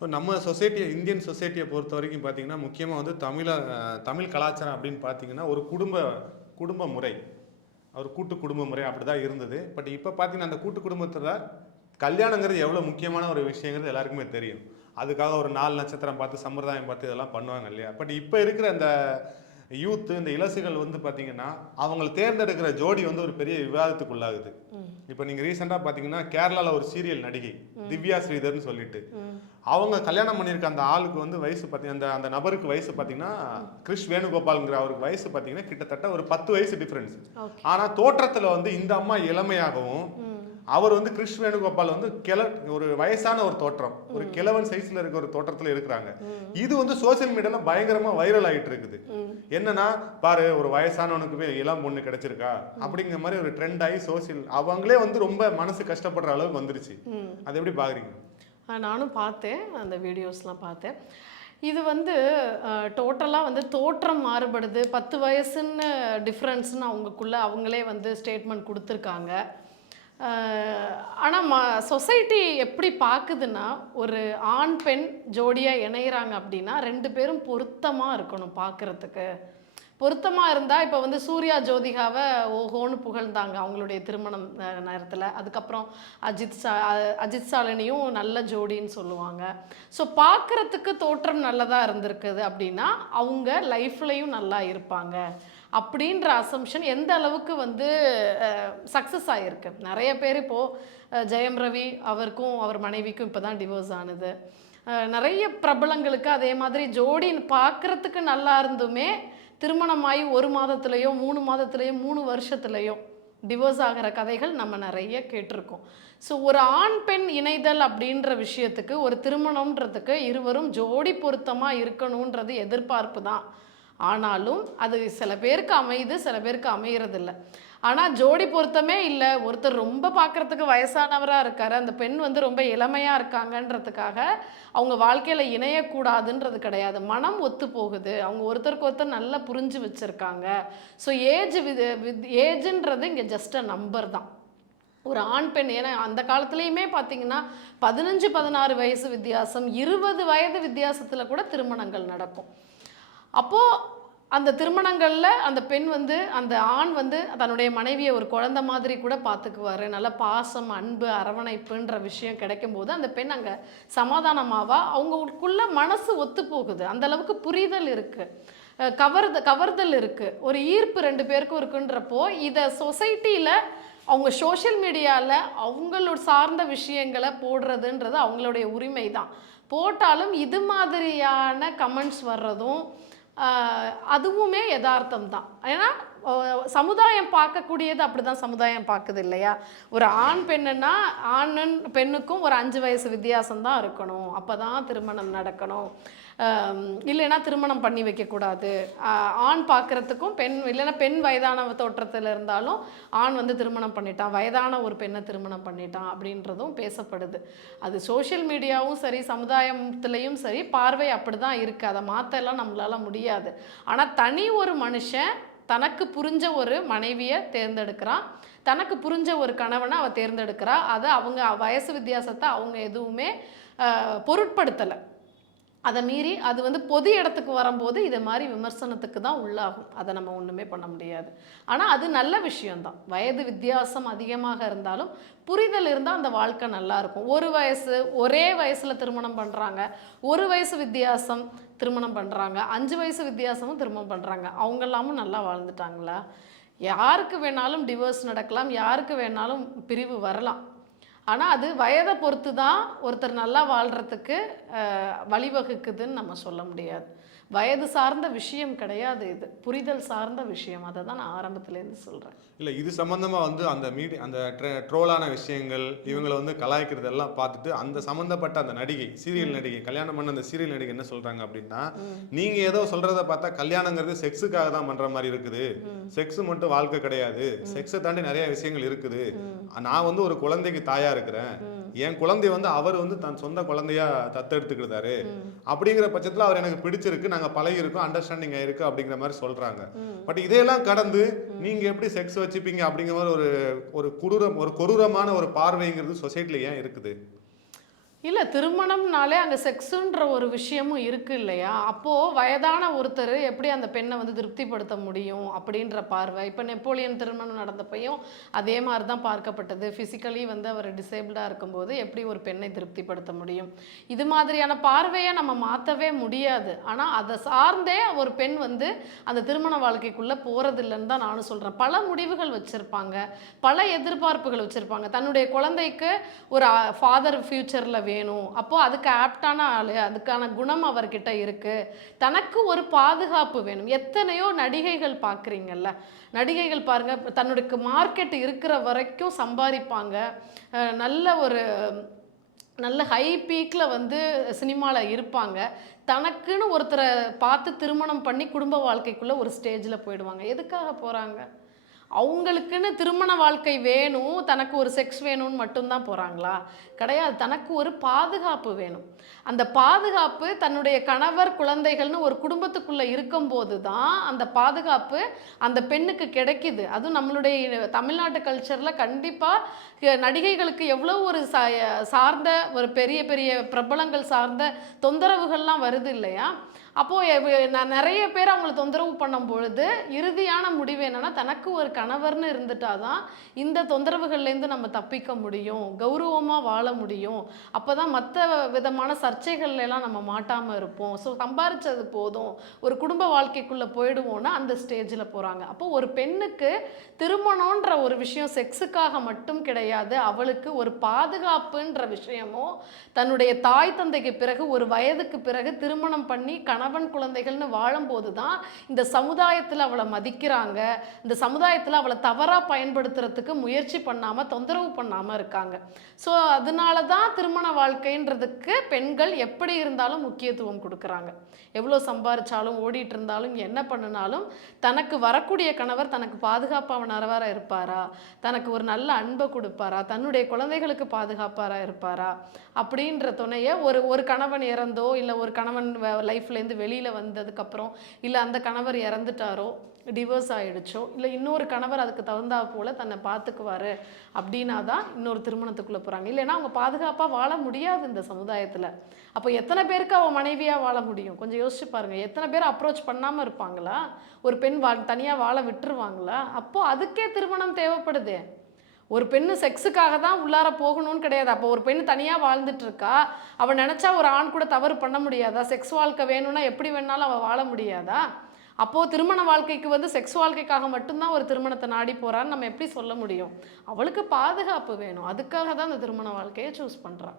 இப்போ நம்ம சொசைட்டியை இந்தியன் சொசைட்டியை பொறுத்த வரைக்கும் பார்த்தீங்கன்னா முக்கியமாக வந்து தமிழ தமிழ் கலாச்சாரம் அப்படின்னு பார்த்தீங்கன்னா ஒரு குடும்ப குடும்ப முறை. ஒரு கூட்டு குடும்ப முறை அப்படி தான் இருந்தது. பட் இப்போ பார்த்தீங்கன்னா அந்த கூட்டு குடும்பத்தில் கல்யாணங்கிறது எவ்வளோ முக்கியமான ஒரு விஷயங்கிறது எல்லாருக்குமே தெரியும். அதுக்காக ஒரு நாலு நட்சத்திரம் பார்த்து சம்பிரதாயம் பார்த்து இதெல்லாம் பண்ணுவாங்க இல்லையா? பட் இப்போ இருக்கிற அந்த யூத்து இந்த இளசுகள் வந்து பார்த்தீங்கன்னா அவங்களை தேர்ந்தெடுக்கிற ஜோடி வந்து ஒரு பெரிய விவாதத்துக்குள்ளாகுது. இப்போ நீங்கள் ரீசெண்டாக பார்த்தீங்கன்னா கேரளாவில் ஒரு சீரியல் நடிகை திவ்யா ஸ்ரீதர்னு சொல்லிட்டு. அவங்க கல்யாணம் பண்ணியிருக்க அந்த ஆளுக்கு வந்து வயசு பார்த்தீங்கன்னா அந்த அந்த நபருக்கு வயசு பார்த்தீங்கன்னா கிறிஷ் வேணுகோபால்ங்கிற அவருக்கு வயசு பார்த்தீங்கன்னா கிட்டத்தட்ட ஒரு பத்து வயசு டிஃப்ரென்ஸ் ஆனால் தோற்றத்தில் வந்து இந்த அம்மா இளமையாகவும் அவர் வந்து கிறிஷ் வேணுகோபால் வந்து கிள ஒரு வயசான ஒரு தோற்றம். ஒரு கிழவன் சைஸ்ல இருக்க ஒரு தோற்றத்துல இருக்கிறாங்க. இது வந்து சோஷியல் மீடியால பயங்கரமா வைரல் ஆயிட்டு இருக்குது. என்னன்னா பாரு ஒரு வயசானவனுக்கு போய் இளம் பொண்ணு கிடைச்சிருக்கா? அப்படிங்கிற மாதிரி ஒரு ட்ரெண்ட் ஆகி சோஷியல் அவங்களே வந்து ரொம்ப மனசு கஷ்டப்படுற அளவுக்கு வந்துருச்சு. அது எப்படி பாக்குறீங்க? நானும் பார்த்தேன் அந்த வீடியோஸ்லாம் பார்த்தேன். இது வந்து டோட்டலாக வந்து தோற்றம் மாறுபடுது. பத்து வயசுன்னு டிஃப்ரென்ஸ்னு அவங்கக்குள்ள அவங்களே வந்து ஸ்டேட்மெண்ட் கொடுத்துருக்காங்க. ஆனால் ம சொசைட்டி எப்படி பார்க்குதுன்னா ஒரு ஆண் பெண் ஜோடியாக இணையிறாங்க அப்படின்னா ரெண்டு பேரும் பொருத்தமாக இருக்கணும் பார்க்குறதுக்கு பொருத்தமாக இருந்தால் இப்போ வந்து சூர்யா ஜோதிகாவை ஓஹோன்னு புகழ்ந்தாங்க அவங்களுடைய திருமணம் நேரத்தில். அதுக்கப்புறம் அஜித் சா அஜித் சாலினியும் நல்ல ஜோடின்னு சொல்லுவாங்க. ஸோ பார்க்குறதுக்கு தோற்றம் நல்லதாக இருந்திருக்குது அப்படின்னா அவங்க லைஃப்லையும் நல்லா இருப்பாங்க. அப்படின்ற அசம்ஷன் எந்த அளவுக்கு வந்து சக்ஸஸ் ஆகிருக்கு நிறைய பேர் இப்போது ஜெயம் ரவி அவருக்கும் அவர் மனைவிக்கும் இப்போ தான் டிவோர்ஸ் ஆனது நிறைய பிரபலங்களுக்கு அதே மாதிரி ஜோடின்னு பார்க்குறதுக்கு நல்லா இருந்துமே திருமணமாகி ஒரு மாதத்துலேயோ மூணு மாதத்துலேயோ மூணு வருஷத்துலேயோ டிவோர்ஸ் ஆகிற கதைகள் நம்ம நிறைய கேட்டிருக்கோம். ஸோ ஒரு ஆண் பெண் இணைதல் அப்படின்ற விஷயத்துக்கு ஒரு திருமணம்ன்றதுக்கு இருவரும் ஜோடி பொருத்தமாக இருக்கணுன்றது எதிர்பார்ப்பு தான். ஆனாலும் அது சில பேருக்கு அமையுது சில பேருக்கு அமையறதில்ல. ஆனால் ஜோடி பொருத்தமே இல்லை. ஒருத்தர் ரொம்ப பார்க்கறதுக்கு வயசானவராக இருக்கார். அந்த பெண் வந்து ரொம்ப இளமையாக இருக்காங்கன்றதுக்காக அவங்க வாழ்க்கையில் இணையக்கூடாதுன்றது கிடையாது. மனம் ஒத்து போகுது. அவங்க ஒருத்தருக்கு ஒருத்தர் நல்லா புரிஞ்சு வச்சுருக்காங்க. ஸோ ஏஜ் வித் வித் ஏஜுன்றது இங்கே ஜஸ்ட் அ நம்பர் தான். ஒரு ஆண் பெண் ஏன்னா அந்த காலத்துலேயுமே பார்த்தீங்கன்னா பதினஞ்சு பதினாறு வயசு வித்தியாசம் இருபது வயது வித்தியாசத்தில் கூட திருமணங்கள் நடக்கும். அப்போது அந்த திருமணங்களில் அந்த பெண் வந்து அந்த ஆண் வந்து தன்னுடைய மனைவியை ஒரு குழந்தை மாதிரி கூட பார்த்துக்குவாரு. நல்ல பாசம் அன்பு அரவணைப்புன்ற விஷயம் கிடைக்கும் போது அந்த பெண் அங்கே சமாதானமாவா? அவங்களுக்குள்ள மனசு ஒத்து போகுது அந்த அளவுக்கு புரிதல் இருக்குது கவர்த கவர்தல் இருக்குது ஒரு ஈர்ப்பு ரெண்டு பேருக்கும் இருக்குன்றப்போ இதை சொசைட்டியில் அவங்க சோஷியல் மீடியாவில் அவங்களோட சார்ந்த விஷயங்களை போடுறதுன்றது அவங்களுடைய உரிமை தான் போட்டாலும் இது மாதிரியான கமெண்ட்ஸ் வர்றதும் அதுவுமே யதார்த்தம் தான் ஏன்னா சமுதாயம் பார்க்கக்கூடியது அப்படி தான் சமுதாயம் பார்க்குது இல்லையா? ஒரு ஆண் பெண்ணுன்னா ஆண் பெண்ணுக்கும் ஒரு அஞ்சு வயசு வித்தியாசம் தான் இருக்கணும். அப்போ தான் திருமணம் நடக்கணும். இல்லைன்னா திருமணம் பண்ணி வைக்கக்கூடாது. ஆண் பார்க்குறதுக்கும் பெண் இல்லைன்னா பெண் வயதான தோற்றத்தில் இருந்தாலும் ஆண் வந்து திருமணம் பண்ணிட்டான். வயதான ஒரு பெண்ணை திருமணம் பண்ணிட்டான் அப்படின்றதும் பேசப்படுது. அது சோஷியல் மீடியாவும் சரி சமுதாயத்துலேயும் சரி பார்வை அப்படி தான் இருக்குது அதை மாற்றலாம் நம்மளால முடியாது. ஆனால் தனி ஒரு மனுஷன் தனக்கு புரிஞ்ச ஒரு மனைவியை தேர்ந்தெடுக்கிறான். தனக்கு புரிஞ்ச ஒரு கணவனை அவள் தேர்ந்தெடுக்கிறா. அதை அவங்க வயசு வித்தியாசத்தை அவங்க எதுவுமே பொருட்படுத்தலை. அதை மீறி அது வந்து பொது இடத்துக்கு வரும்போது இதை மாதிரி விமர்சனத்துக்கு தான் உள்ளாகும். அதை நம்ம ஒன்றுமே பண்ண முடியாது. ஆனால் அது நல்ல விஷயந்தான் வயது வித்தியாசம் அதிகமாக இருந்தாலும் புரிதல் இருந்தால் அந்த வாழ்க்கை நல்லா இருக்கும். ஒரு வயசு ஒரே வயசில் திருமணம் பண்ணுறாங்க ஒரு வயசு வித்தியாசம் திருமணம் பண்ணுறாங்க அஞ்சு வயசு வித்தியாசமும் திருமணம் பண்ணுறாங்க அவங்கெல்லாமும் நல்லா வாழ்ந்துட்டாங்களா? யாருக்கு வேணாலும் டிவோர்ஸ் நடக்கலாம். யாருக்கு வேணாலும் பிரிவு வரலாம். ஆனால் அது வயதை பொறுத்து தான் ஒருத்தர் நல்லா வாழ்கிறதுக்கு வழிவகுக்குதுன்னு நம்ம சொல்ல முடியாது. வயது சார்ந்த விஷயம் கிடையாது இது. புரிதல் சார்ந்த விஷயம். அதை தான் நான் ஆரம்பத்துலேருந்து சொல்கிறேன் இல்ல இது சம்பந்தமா வந்து அந்த மீடி அந்த ட்ரோலான விஷயங்கள் இவங்களை வந்து கலாய்க்கிறது எல்லாம் பார்த்துட்டு அந்த சம்பந்தப்பட்ட அந்த நடிகை சீரியல் நடிகை கல்யாணம் பண்ண அந்த சீரியல் நடிகை என்ன சொல்றாங்க அப்படின்னா நீங்க ஏதோ சொல்றத பார்த்தா கல்யாணங்கிறது செக்ஸுக்காக தான் பண்ற மாதிரி இருக்குது. செக்ஸ் மட்டும் வாழ்க்கை கிடையாது. செக்ஸை தாண்டி நிறைய விஷயங்கள் இருக்குது. நான் வந்து ஒரு குழந்தைக்கு தாயா இருக்கிறேன். என் குழந்தை வந்து அவர் வந்து தன் சொந்த குழந்தையா தத்தெடுத்துக்கிட்டாரு அப்படிங்கிற பட்சத்துல அவர் எனக்கு பிடிச்சிருக்கு நாங்க பழகி இருக்கோம் அண்டர்ஸ்டாண்டிங் ஆயிருக்கு அப்படிங்கிற மாதிரி சொல்றாங்க. பட் இதையெல்லாம் கடந்து நீங்க எப்படி செக்ஸ் வச்சுப்பீங்க அப்படிங்கிற மாதிரி ஒரு ஒரு கொடூரம் ஒரு கொடூரமான ஒரு பார்வைங்கிறது சொசைட்டில ஏன் இருக்குது? இல்லை திருமணம்னாலே அங்கே செக்ஸுன்ற ஒரு விஷயமும் இருக்குது இல்லையா? அப்போது வயதான ஒருத்தர் எப்படி அந்த பெண்ணை வந்து திருப்திப்படுத்த முடியும் அப்படின்ற பார்வை? இப்போ நெப்போலியன் திருமணம் நடந்தப்பையும் அதே மாதிரி தான் பார்க்கப்பட்டது. ஃபிசிக்கலி வந்து அவர் டிசேபிளாக இருக்கும்போது எப்படி ஒரு பெண்ணை திருப்திப்படுத்த முடியும்? இது மாதிரியான பார்வையை நம்ம மாற்றவே முடியாது. ஆனால் அதை சார்ந்தே ஒரு பெண் வந்து அந்த திருமண வாழ்க்கைக்குள்ளே போகிறதில்லைன்னு தான் நானும் சொல்கிறேன் பல முடிவுகள் வச்சுருப்பாங்க. பல எதிர்பார்ப்புகள் வச்சுருப்பாங்க. தன்னுடைய குழந்தைக்கு ஒரு ஃபாதர் ஃப்யூச்சரில் வேணும். அப்போது அதுக்கு ஆப்டான ஆள் அதுக்கான குணம் அவர்கிட்ட இருக்குது தனக்கு ஒரு பாதுகாப்பு வேணும். எத்தனையோ நடிகைகள் பார்க்குறீங்கல்ல நடிகைகள் பாருங்கள் தன்னுடைய மார்க்கெட் இருக்கிற வரைக்கும் சம்பாதிப்பாங்க. நல்ல ஒரு நல்ல ஹை பீக்கில் வந்து சினிமாவில் இருப்பாங்க. தனக்குன்னு ஒருத்தரை பார்த்து திருமணம் பண்ணி குடும்ப வாழ்க்கைக்குள்ளே ஒரு ஸ்டேஜில் போயிடுவாங்க. எதுக்காக போகிறாங்க அவங்களுக்குன்னு திருமண வாழ்க்கை வேணும் தனக்கு ஒரு செக்ஸ் வேணும்னு மட்டும்தான் போகிறாங்களா கிடையாது. தனக்கு ஒரு பாதுகாப்பு வேணும். அந்த பாதுகாப்பு தன்னுடைய கணவர் குழந்தைகள்னு ஒரு குடும்பத்துக்குள்ளே இருக்கும்போது தான் அந்த பாதுகாப்பு அந்த பெண்ணுக்கு கிடைக்கிது. அதுவும் நம்மளுடைய தமிழ்நாட்டு கல்ச்சரில் கண்டிப்பாக நடிகைகளுக்கு எவ்வளோ ஒரு சா சார்ந்த ஒரு பெரிய பெரிய பிரபலங்கள் சார்ந்த தொந்தரவுகள்லாம் வருது இல்லையா? அப்போது நான் நிறைய பேர் அவங்கள தொந்தரவு பண்ணும் பொழுது இறுதியான முடிவு என்னென்னா தனக்கு ஒரு கணவர்னு இருந்துட்டாதான் இந்த தொந்தரவுகள்லேருந்து நம்ம தப்பிக்க முடியும் கௌரவமாக வாழ முடியும். அப்போ தான் மற்ற விதமான சர்ச்சைகள்லாம் நம்ம மாட்டாமல் இருப்போம். ஸோ சம்பாரித்தது போதும். ஒரு குடும்ப வாழ்க்கைக்குள்ளே போயிடுவோன்னா அந்த ஸ்டேஜில் போகிறாங்க அப்போ ஒரு பெண்ணுக்கு திருமணன்ற ஒரு விஷயம் செக்ஸுக்காக மட்டும் கிடையாது. அவளுக்கு ஒரு பாதுகாப்புன்ற விஷயமும் தன்னுடைய தாய் தந்தைக்கு பிறகு ஒரு வயதுக்கு பிறகு திருமணம் பண்ணி கணவன் கணவன் குழந்தைகள்னு வாழும்போது தான் இந்த சமுதாயத்தில் அவளை மதிக்கிறாங்க. இந்த சமுதாயத்தில் அவளை தவறாக பயன்படுத்துறதுக்கு முயற்சி பண்ணாமல் தொந்தரவு பண்ணாமல் இருக்காங்க. ஸோ அதனால தான் திருமண வாழ்க்கைன்றதுக்கு பெண்கள் எப்படி இருந்தாலும் முக்கியத்துவம் கொடுக்குறாங்க. எவ்வளோ சம்பாரிச்சாலும் ஓடிட்டு இருந்தாலும் என்ன பண்ணினாலும் தனக்கு வரக்கூடிய கணவர் தனக்கு பாதுகாப்பானவராக இருப்பாரா? தனக்கு ஒரு நல்ல அன்பை கொடுப்பாரா? தன்னுடைய குழந்தைகளுக்கு பாதுகாப்பாராக இருப்பாரா? அப்படின்ற துணையை ஒரு ஒரு கணவன் இறந்தோ இல்லை ஒரு கணவன் லைஃப்லேருந்து வெளியில் வந்ததுக்கப்புறம் இல்லை அந்த கணவர் இறந்துட்டாரோ டிவோர்ஸ் ஆயிடுச்சோ இல்லை இன்னொரு கணவர் அதுக்கு தகுந்தா போல் தன்னை பார்த்துக்குவாரு அப்படின்னா தான் இன்னொரு திருமணத்துக்குள்ளே போகிறாங்க இல்லைன்னா அவங்க பாதுகாப்பாக வாழ முடியாது இந்த சமுதாயத்தில். அப்போ எத்தனை பேருக்கு அவள் மனைவியாக வாழ முடியும்? கொஞ்சம் யோசிச்சு பாருங்கள் எத்தனை பேர் அப்ரோச் பண்ணாமல் இருப்பாங்களா? ஒரு பெண் வா தனியாக வாழ விட்டுருவாங்களா? அப்போது அதுக்கே திருமணம் தேவைப்படுதே. ஒரு பெண்ணு செக்ஸுக்காக தான் உள்ளார போகணும்னு கிடையாது. அப்போ ஒரு பெண் தனியாக வாழ்ந்துட்டுருக்கா அவள் நினச்சா ஒரு ஆண் கூட தவறு பண்ண முடியாதா? செக்ஸ் வாழ்க்கை வேணும்னா எப்படி வேணாலும் அவள் வாழ முடியாதா? அப்போது திருமண வாழ்க்கைக்கு வந்து செக்ஸ் வாழ்க்கைக்காக மட்டும்தான் ஒரு திருமணத்தை நாடி போகிறான்னு நம்ம எப்படி சொல்ல முடியும்? அவளுக்கு பாதுகாப்பு வேணும். அதுக்காக தான் அந்த திருமண வாழ்க்கையை சூஸ் பண்ணுறான்